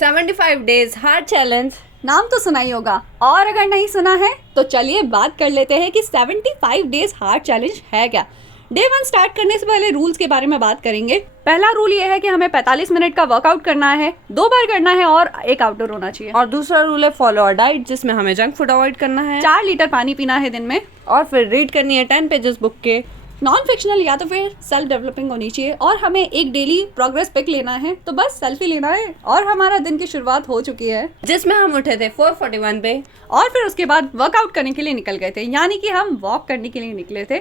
75 days hard challenge नाम तो सुना ही होगा, और अगर नहीं सुना है तो चलिए बात कर लेते हैं कि 75 डेज हार्ड चैलेंज है क्या। डे 1 स्टार्ट करने से पहले रूल्स के बारे में बात करेंगे। पहला रूल ये है कि हमें 45 मिनट का वर्कआउट करना है, 2 बार करना है और एक आउटडोर होना चाहिए। और दूसरा रूल है फॉलो अ डाइट, जिसमें हमें जंक फूड अवॉइड करना है। 4 लीटर पानी पीना है दिन में, और फिर रीड करनी है 10 पेजेस बुक के। नॉन फिक्शनल या तो फिर सेल्फ डेवलपिंग होनी चाहिए। और हमें एक डेली प्रोग्रेस पिक लेना है, तो बस सेल्फी लेना है और हमारा दिन की शुरुआत हो चुकी है। जिसमें हम उठे थे 4:41 पे और फिर उसके बाद वर्कआउट करने के लिए निकल गए थे, यानी कि हम वॉक करने के लिए निकले थे।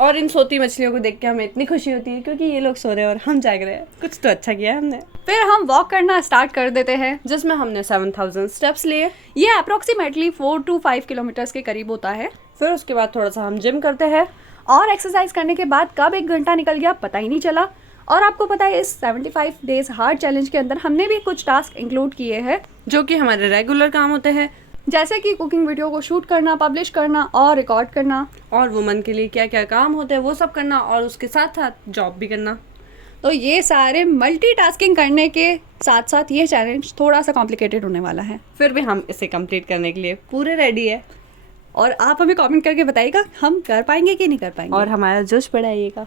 और इन सोती मछलियों को देख के हमें इतनी खुशी होती है क्योंकि ये लोग सो रहे हैं और हम जाग रहे हैं। कुछ तो अच्छा किया है हमने। फिर हम वॉक करना स्टार्ट कर देते हैं, जिसमें हमने 7000 स्टेप्स लिए। ये अप्रोक्सीमेटली 4 to 5 किलोमीटर्स के करीब होता है। फिर उसके बाद थोड़ा सा हम जिम करते हैं। और एक्सरसाइज करने के बाद कब 1 घंटा निकल गया पता ही नहीं चला। और आपको पता है इस 75 डेज हार्ड चैलेंज के अंदर हमने भी कुछ टास्क इंक्लूड किए हैं, जो कि हमारे रेगुलर काम होते हैं, जैसे कि कुकिंग वीडियो को शूट करना, पब्लिश करना और रिकॉर्ड करना। और वुमन के लिए क्या क्या काम होते हैं वो सब करना, और उसके साथ साथ जॉब भी करना। तो ये सारे मल्टीटास्किंग करने के साथ साथ ये चैलेंज थोड़ा सा कॉम्प्लिकेटेड होने वाला है। फिर भी हम इसे कंप्लीट करने के लिए पूरे रेडी है। और आप हमें कमेंट करके बताइएगा हम कर पाएंगे कि नहीं कर पाएंगे। और हमारा जोश बढ़ाइएगा।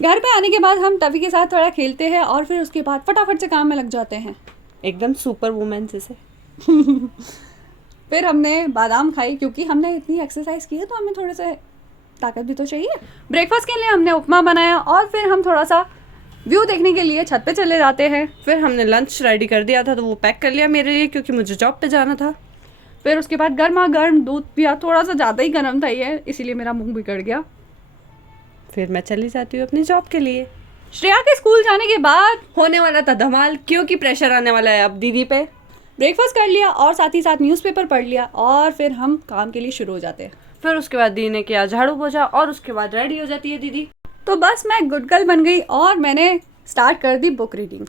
घर पे आने के बाद हम टवी के साथ थोड़ा खेलते हैं और फिर उसके बाद फटाफट से काम में लग जाते हैं, एकदम सुपर वुमेन जैसे। फिर हमने बादाम खाई, क्योंकि हमने इतनी एक्सरसाइज की है तो हमें थोड़े से ताकत भी तो चाहिए। ब्रेकफास्ट के लिए हमने उपमा बनाया और फिर हम थोड़ा सा व्यू देखने के लिए छत पे चले जाते हैं। फिर हमने लंच रेडी कर दिया था तो वो पैक कर लिया मेरे लिए, क्योंकि मुझे जॉब पे जाना था। फिर उसके बाद गर्मा गर्म दूध पिया, थोड़ा सा ज़्यादा ही गर्म था ये, इसीलिए मेरा मुंह बिगड़ गया। फिर मैं चली जाती हूँ अपनी जॉब के लिए। श्रेया के स्कूल जाने के बाद होने वाला था धमाल, क्योंकि प्रेशर आने वाला है अब दीदी पे। ब्रेकफास्ट कर लिया और साथ ही साथ न्यूज़पेपर पढ़ लिया और फिर हम काम के लिए शुरू हो जाते हैं। फिर उसके बाद दीदी ने किया झाड़ू पोछा और उसके बाद रेडी हो जाती है दीदी। तो बस मैं गुड गर्ल बन गई और मैंने स्टार्ट कर दी book reading.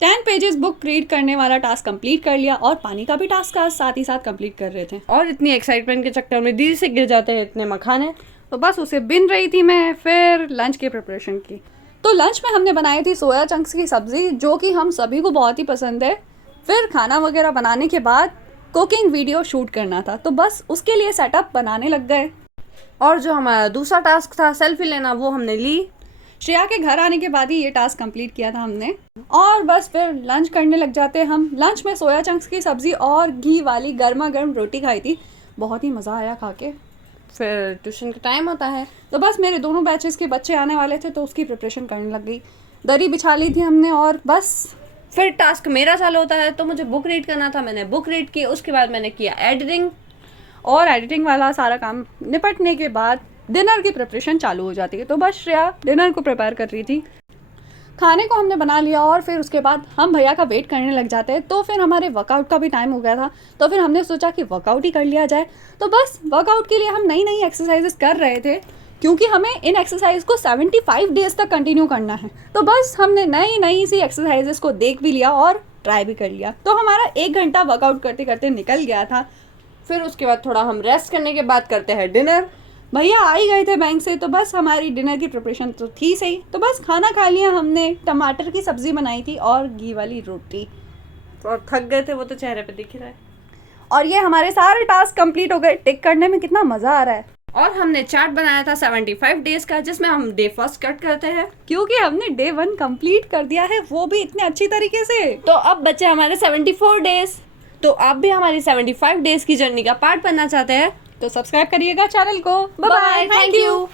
10 pages book read करने वाला टास्क कंप्लीट कर लिया और पानी का भी टास्क का साथ ही साथ कंप्लीट कर रहे थे। और इतनी एक्साइटमेंट के चक्कर में दीदी से गिर जाते हैं इतने मखाने, तो बस उसे बिन रही थी मैं। फिर लंच की प्रिपरेशन की। तो लंच में हमने बनाई थी सोया चंक्स की सब्ज़ी, जो कि हम सभी को बहुत ही पसंद है। फिर खाना वगैरह बनाने के बाद कुकिंग वीडियो शूट करना था, तो बस उसके लिए सेटअप बनाने लग गए। और जो हमारा दूसरा टास्क था सेल्फी लेना, वो हमने ली। श्रेया के घर आने के बाद ही ये टास्क कंप्लीट किया था हमने। और बस फिर लंच करने लग जाते हैं हम। लंच में सोया चंक्स की सब्ज़ी और घी वाली गर्मा गर्म रोटी खाई थी, बहुत ही मज़ा आया खा के। फिर ट्यूशन का टाइम होता है, तो बस मेरे दोनों बैचेस के बच्चे आने वाले थे तो उसकी प्रिपरेशन करने लग गई। दरी बिछा ली थी हमने और बस फिर टास्क मेरा चालू होता है, तो मुझे बुक रीड करना था, मैंने बुक रीड की। उसके बाद मैंने किया एडिटिंग, और एडिटिंग वाला सारा काम निपटने के बाद डिनर की प्रिपरेशन चालू हो जाती है। तो बस श्रेया डिनर को प्रिपेयर कर रही थी। खाने को हमने बना लिया और फिर उसके बाद हम भैया का वेट करने लग जाते हैं। तो फिर हमारे वर्कआउट का भी टाइम हो गया था, तो फिर हमने सोचा कि वर्कआउट ही कर लिया जाए। तो बस वर्कआउट के लिए हम नई नई एक्सरसाइजेस कर रहे थे, क्योंकि हमें इन एक्सरसाइज को 75 डेज तक कंटिन्यू करना है। तो बस हमने नई नई सी एक्सरसाइजेस को देख भी लिया और ट्राई भी कर लिया। तो हमारा 1 घंटा वर्कआउट करते करते निकल गया था। फिर उसके बाद थोड़ा हम रेस्ट करने के बाद करते हैं डिनर। भैया आ ही गए थे बैंक से, तो बस हमारी डिनर की प्रिपरेशन तो थी सही। तो बस खाना खा लिया हमने, टमाटर की सब्ज़ी बनाई थी और घी वाली रोटी। और थक गए थे, वो तो चेहरे पे दिख रहा है। और ये हमारे सारे टास्क कंप्लीट हो गए। टिक करने में कितना मज़ा आ रहा है। और हमने चार्ट बनाया था 75 डेज का, जिसमें हम डे फर्स्ट कट करते हैं, क्योंकि हमने डे 1 कंप्लीट कर दिया है, वो भी इतने अच्छी तरीके से। तो अब बचे हमारे 74 डेज। तो आप भी हमारी 75 डेज की जर्नी का पार्ट बनना चाहते हैं तो सब्सक्राइब करिएगा चैनल को। Bye bye, thank you.